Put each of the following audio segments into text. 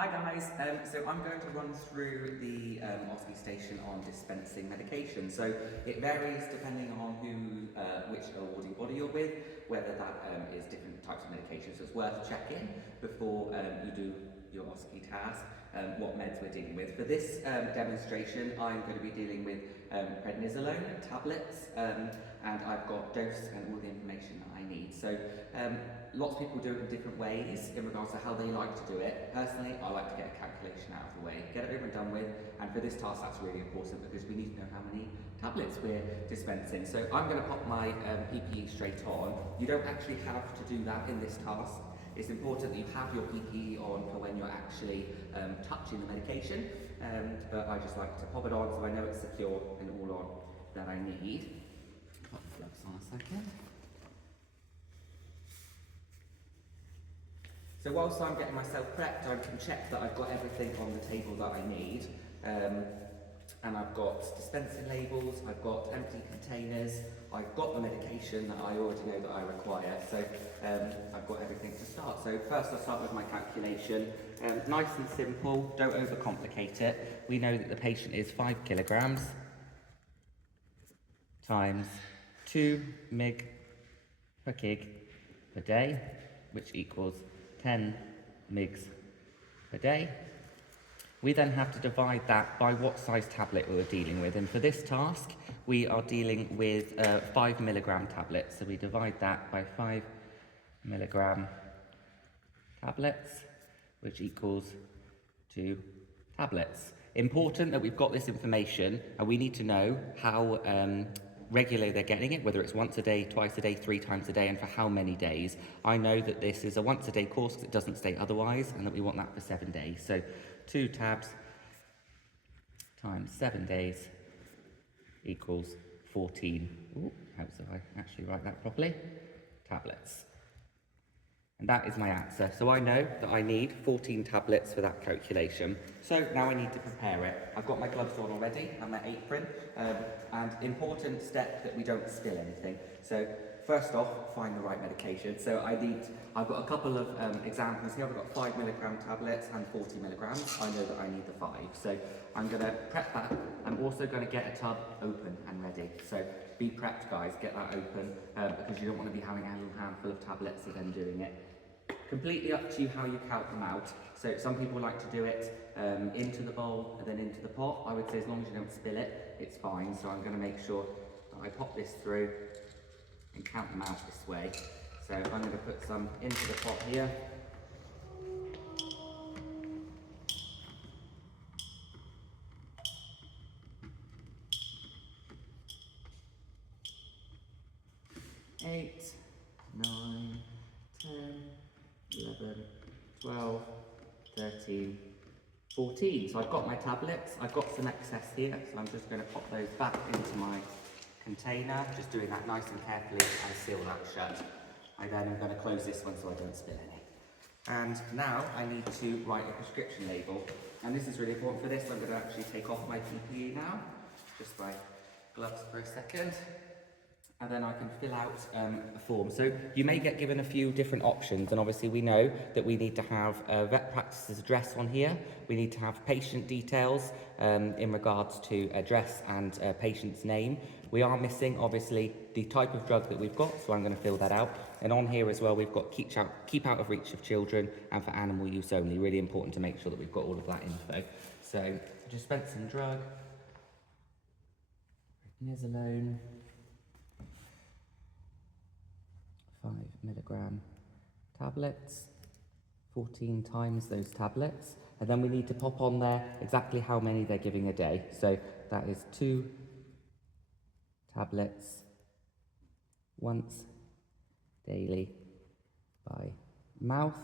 Hi guys, so I'm going to run through the OSCE station on dispensing medication. So it varies depending on which awarding body you're with, whether that is different types of medication. So it's worth checking before you do your OSCE task, what meds we're dealing with. For this demonstration, I'm going to be dealing with prednisolone tablets, and I've got dose and all the information that I need. So lots of people do it in different ways in regards to how they like to do it. Personally, I like to get a calculation out of the way, get it over and done with, and for this task that's really important because we need to know how many tablets we're dispensing. So I'm going to pop my PPE straight on. You don't actually have to do that in this task. It's important that you have your PPE on for when you're actually touching the medication, but I just like to pop it on so I know it's secure and all on that I need. Pop the gloves on a second. So whilst I'm getting myself prepped, I can check that I've got everything on the table that I need. And I've got dispensing labels, I've got empty containers, I've got the medication that I already know that I require, so I've got everything to start. So first I'll start with my calculation. Nice and simple, don't overcomplicate it. We know that the patient is 5 kilograms times 2 mg per kg per day, which equals 10 mgs per day. We then have to divide that by what size tablet we're dealing with, and for this task we are dealing with 5 milligram tablets, so we divide that by 5 milligram tablets, which equals 2 tablets. Important that we've got this information, and we need to know how regularly they're getting it, whether it's once a day, twice a day, 3 times a day, and for how many days. I know that this is a once a day course because it doesn't state otherwise, and that we want that for 7 days. So 2 tabs times 7 days equals 14. Ooh, helps if I actually write that properly. Tablets. And that is my answer. So I know that I need 14 tablets for that calculation. So now I need to prepare it. I've got my gloves on already and my apron. And important step that we don't spill anything. So first off, find the right medication. So I've got a couple of examples here. I've got 5 milligram tablets and 40 milligrams. I know that I need the 5. So I'm going to prep that. I'm also going to get a tub open and ready. So be prepped, guys. Get that open because you don't want to be having a little handful of tablets and then doing it. Completely up to you how you count them out. So some people like to do it into the bowl and then into the pot. I would say as long as you don't spill it, it's fine. So I'm going to make sure that I pop this through and count them out this way. So I'm going to put some into the pot here. Eight, 9, 10, 11, 12, 13, 14. So I've got my tablets, I've got some excess here, so I'm just going to pop those back into my container, just doing that nice and carefully and seal that shut. I then am going to close this one so I don't spill any. And now I need to write a prescription label, and this is really important for this. I'm going to actually take off my PPE now, just my gloves for a second. And then I can fill out a form. So you may get given a few different options, and obviously we know that we need to have vet practice's address on here. We need to have patient details in regards to address and patient's name. We are missing, obviously, the type of drug that we've got, so I'm going to fill that out. And on here as well, we've got keep out of reach of children and for animal use only. Really important to make sure that we've got all of that info. So dispensing drug, prednisolone, 5 milligram tablets, 14 times those tablets, and then we need to pop on there exactly how many they're giving a day. So that is 2 tablets once daily by mouth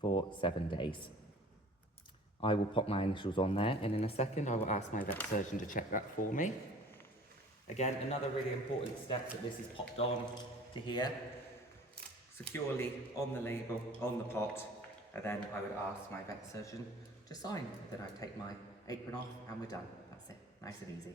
for 7 days. I will pop my initials on there, and in a second I will ask my vet surgeon to check that for me. Again, another really important step that this is popped on to here, securely on the label, on the pot, and then I would ask my vet surgeon to sign. Then I take my apron off and we're done. That's it, nice and easy.